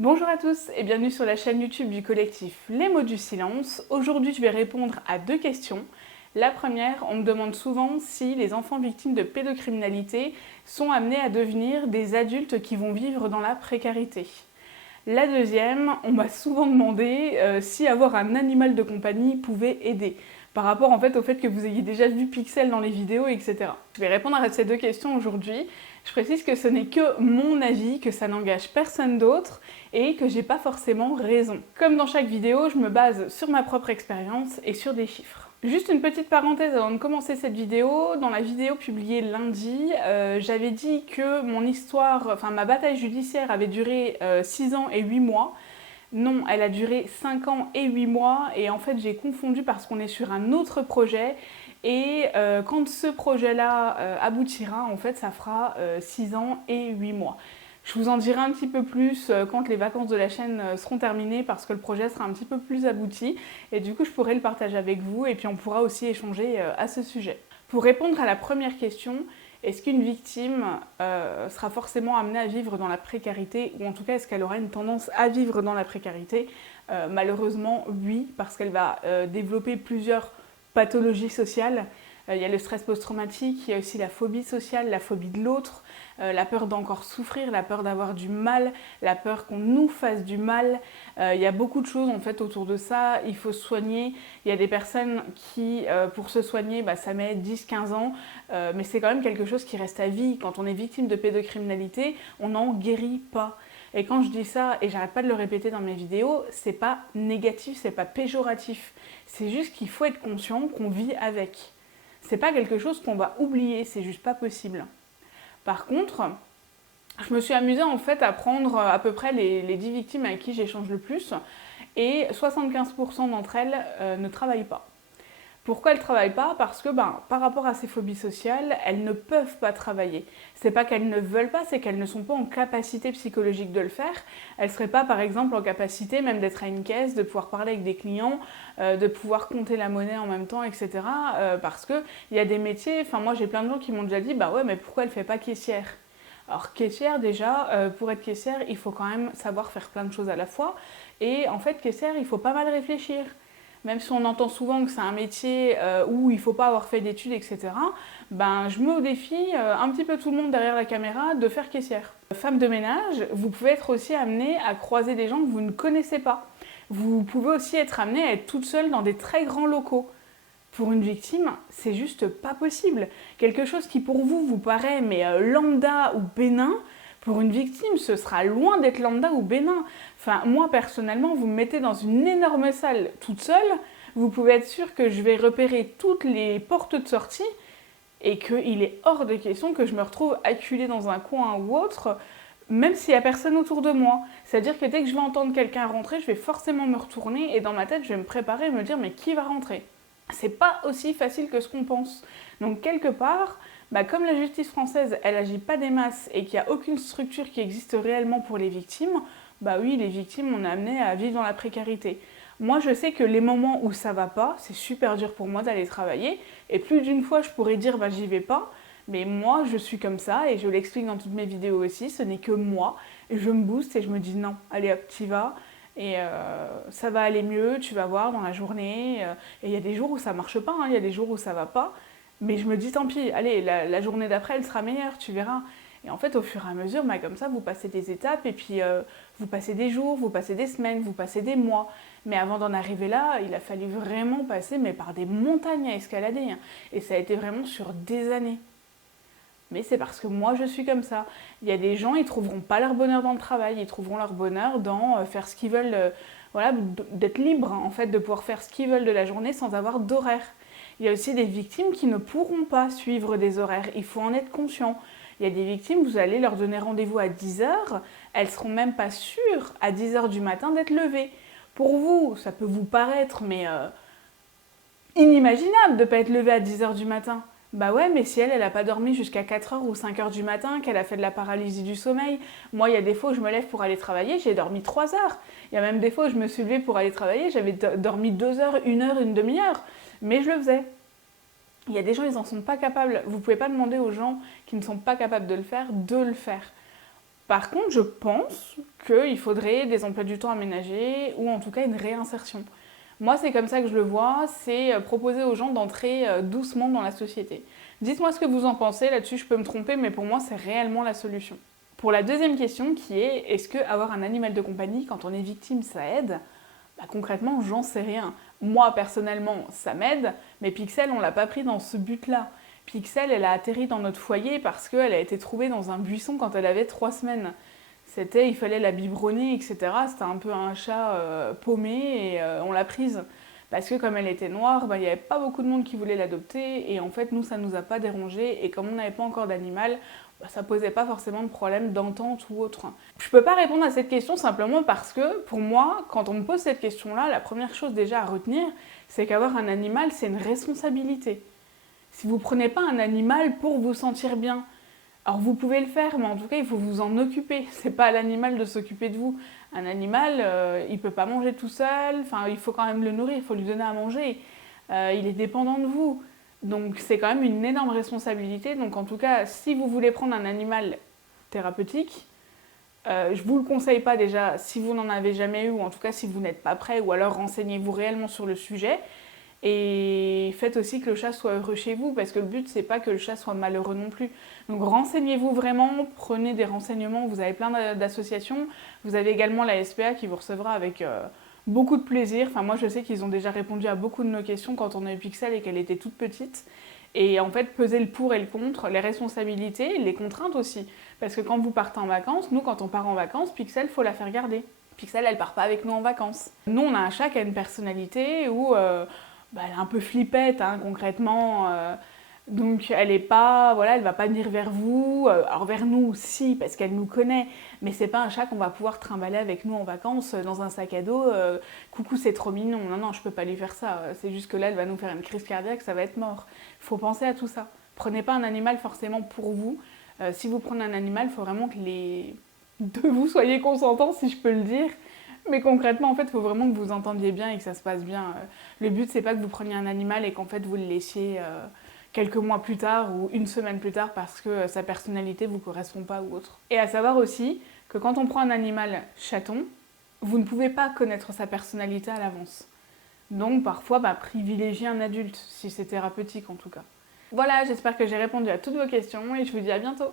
Bonjour à tous et bienvenue sur la chaîne YouTube du collectif Les mots du silence. Aujourd'hui, je vais répondre à deux questions. La première, on me demande souvent si les enfants victimes de pédocriminalité sont amenés à devenir des adultes qui vont vivre dans la précarité. La deuxième, on m'a souvent demandé si avoir un animal de compagnie pouvait aider, par rapport au fait que vous ayez déjà vu Pixel dans les vidéos, etc. Je vais répondre à ces deux questions aujourd'hui. Je précise que ce n'est que mon avis, que ça n'engage personne d'autre et que j'ai pas forcément raison. Comme dans chaque vidéo, je me base sur ma propre expérience et sur des chiffres. Juste une petite parenthèse avant de commencer cette vidéo. Dans la vidéo publiée lundi, j'avais dit que mon histoire, ma bataille judiciaire avait duré 6 ans et 8 mois. Non, elle a duré 5 ans et 8 mois et en fait j'ai confondu parce qu'on est sur un autre projet et quand ce projet-là aboutira, en fait ça fera 6 ans et 8 mois. Je vous en dirai un petit peu plus quand les vacances de la chaîne seront terminées parce que le projet sera un petit peu plus abouti et du coup je pourrai le partager avec vous et puis on pourra aussi échanger à ce sujet. Pour répondre à la première question, est-ce qu'une victime sera forcément amenée à vivre dans la précarité ou en tout cas est-ce qu'elle aura une tendance à vivre dans la précarité? Malheureusement oui, parce qu'elle va développer plusieurs pathologies sociales. Il y a le stress post-traumatique, il y a aussi la phobie sociale, la phobie de l'autre, la peur d'encore souffrir, la peur d'avoir du mal, la peur qu'on nous fasse du mal. Il y a beaucoup de choses en fait autour de ça, il faut se soigner. Il y a des personnes qui, pour se soigner, ça met 10-15 ans, mais c'est quand même quelque chose qui reste à vie. Quand on est victime de pédocriminalité, on n'en guérit pas. Et quand je dis ça, et j'arrête pas de le répéter dans mes vidéos, c'est pas négatif, c'est pas péjoratif. C'est juste qu'il faut être conscient qu'on vit avec. C'est pas quelque chose qu'on va oublier, c'est juste pas possible. Par contre, je me suis amusée en fait à prendre à peu près les 10 victimes avec qui j'échange le plus et 75% d'entre elles ne travaillent pas. Pourquoi elles ne travaillent pas? Parce que par rapport à ces phobies sociales, elles ne peuvent pas travailler. C'est pas qu'elles ne veulent pas, c'est qu'elles ne sont pas en capacité psychologique de le faire. Elles ne seraient pas par exemple en capacité même d'être à une caisse, de pouvoir parler avec des clients, de pouvoir compter la monnaie en même temps, etc. Parce qu'il y a des métiers, moi j'ai plein de gens qui m'ont déjà dit bah ouais mais pourquoi elle ne fait pas caissière? Alors caissière déjà, pour être caissière, il faut quand même savoir faire plein de choses à la fois. Et en fait caissière, il faut pas mal réfléchir. Même si on entend souvent que c'est un métier où il ne faut pas avoir fait d'études, etc., je mets au défi un petit peu tout le monde derrière la caméra de faire caissière. Femme de ménage, vous pouvez être aussi amenée à croiser des gens que vous ne connaissez pas. Vous pouvez aussi être amenée à être toute seule dans des très grands locaux. Pour une victime, c'est juste pas possible. Quelque chose qui pour vous vous paraît lambda ou bénin, pour une victime, ce sera loin d'être lambda ou bénin. Moi, personnellement, vous me mettez dans une énorme salle toute seule, vous pouvez être sûr que je vais repérer toutes les portes de sortie et qu'il est hors de question que je me retrouve acculée dans un coin ou autre, même s'il n'y a personne autour de moi. C'est-à-dire que dès que je vais entendre quelqu'un rentrer, je vais forcément me retourner et dans ma tête, je vais me préparer et me dire « mais qui va rentrer ?» C'est pas aussi facile que ce qu'on pense. Donc quelque part, comme la justice française, elle agit pas des masses et qu'il n'y a aucune structure qui existe réellement pour les victimes, oui, les victimes, on est amené à vivre dans la précarité. Moi, je sais que les moments où ça va pas, c'est super dur pour moi d'aller travailler. Et plus d'une fois, je pourrais dire, j'y vais pas. Mais moi, je suis comme ça et je l'explique dans toutes mes vidéos aussi. Ce n'est que moi. Et je me booste et je me dis, non, allez hop, t'y vas. Et ça va aller mieux, tu vas voir dans la journée. Et il y a des jours où ça marche pas, il y a des jours où ça va pas. Mais je me dis tant pis, allez, la journée d'après elle sera meilleure, tu verras. Et en fait, au fur et à mesure, comme ça, vous passez des étapes et puis vous passez des jours, vous passez des semaines, vous passez des mois. Mais avant d'en arriver là, il a fallu vraiment passer par des montagnes à escalader. Et ça a été vraiment sur des années. Mais c'est parce que moi je suis comme ça. Il y a des gens, ils trouveront pas leur bonheur dans le travail, ils trouveront leur bonheur dans faire ce qu'ils veulent, d'être libres en fait, de pouvoir faire ce qu'ils veulent de la journée sans avoir d'horaire. Il y a aussi des victimes qui ne pourront pas suivre des horaires, il faut en être conscient. Il y a des victimes, vous allez leur donner rendez-vous à 10h, elles seront même pas sûres à 10h du matin d'être levées. Pour vous, ça peut vous paraître inimaginable de ne pas être levée à 10h du matin. Bah ouais, mais si elle n'a pas dormi jusqu'à 4h ou 5h du matin, qu'elle a fait de la paralysie du sommeil, moi il y a des fois où je me lève pour aller travailler, j'ai dormi 3 heures. Il y a même des fois où je me suis levée pour aller travailler, j'avais dormi 2 heures, 1 heure, une demi-heure, mais je le faisais. Il y a des gens, ils n'en sont pas capables. Vous ne pouvez pas demander aux gens qui ne sont pas capables de le faire. Par contre, je pense qu'il faudrait des emplois du temps aménagés ou en tout cas une réinsertion. Moi, c'est comme ça que je le vois, c'est proposer aux gens d'entrer doucement dans la société. Dites-moi ce que vous en pensez, là-dessus je peux me tromper, mais pour moi c'est réellement la solution. Pour la deuxième question qui est, est-ce que avoir un animal de compagnie quand on est victime ça aide? Bah, concrètement, j'en sais rien. Moi personnellement, ça m'aide, mais Pixel, on l'a pas pris dans ce but-là. Pixel, elle a atterri dans notre foyer parce qu'elle a été trouvée dans un buisson quand elle avait 3 semaines. Il fallait la biberonner, etc. C'était un peu un chat paumé et on l'a prise. Parce que comme elle était noire, bah, il n'y avait pas beaucoup de monde qui voulait l'adopter et en fait nous ça nous a pas dérangé et comme on n'avait pas encore d'animal, bah, ça posait pas forcément de problème d'entente ou autre. Je peux pas répondre à cette question simplement parce que pour moi, quand on me pose cette question-là, la première chose déjà à retenir, c'est qu'avoir un animal c'est une responsabilité. Si vous prenez pas un animal pour vous sentir bien, alors vous pouvez le faire, mais en tout cas il faut vous en occuper. C'est pas à l'animal de s'occuper de vous. Un animal, il peut pas manger tout seul. Enfin, il faut quand même le nourrir, il faut lui donner à manger. Il est dépendant de vous. Donc c'est quand même une énorme responsabilité. Donc en tout cas, si vous voulez prendre un animal thérapeutique, je vous le conseille pas déjà si vous n'en avez jamais eu ou en tout cas si vous n'êtes pas prêt ou alors renseignez-vous réellement sur le sujet. Et faites aussi que le chat soit heureux chez vous, parce que le but, c'est pas que le chat soit malheureux non plus. Donc renseignez-vous vraiment, prenez des renseignements, vous avez plein d'associations. Vous avez également la SPA qui vous recevra avec beaucoup de plaisir. Enfin, moi, je sais qu'ils ont déjà répondu à beaucoup de nos questions quand on a eu Pixel et qu'elle était toute petite. Et en fait, peser le pour et le contre, les responsabilités, les contraintes aussi. Parce que quand vous partez en vacances, nous, quand on part en vacances, Pixel, faut la faire garder. Pixel, elle part pas avec nous en vacances. Nous, on a un chat qui a une personnalité où... bah, elle est un peu flippette, hein, concrètement. Donc elle est pas, voilà, elle va pas venir vers vous. Alors vers nous, si, parce qu'elle nous connaît. Mais c'est pas un chat qu'on va pouvoir trimballer avec nous en vacances dans un sac à dos. Coucou, c'est trop mignon. Non, non, je peux pas lui faire ça. C'est juste que là, elle va nous faire une crise cardiaque, ça va être mort. Il faut penser à tout ça. Prenez pas un animal forcément pour vous. Si vous prenez un animal, il faut vraiment que les deux vous soyez consentants, si je peux le dire. Mais concrètement, en fait, il faut vraiment que vous entendiez bien et que ça se passe bien. Le but, c'est pas que vous preniez un animal et qu'en fait, vous le laissiez quelques mois plus tard ou une semaine plus tard parce que sa personnalité vous correspond pas ou autre. Et à savoir aussi que quand on prend un animal chaton, vous ne pouvez pas connaître sa personnalité à l'avance. Donc parfois, privilégiez un adulte, si c'est thérapeutique en tout cas. Voilà, j'espère que j'ai répondu à toutes vos questions et je vous dis à bientôt.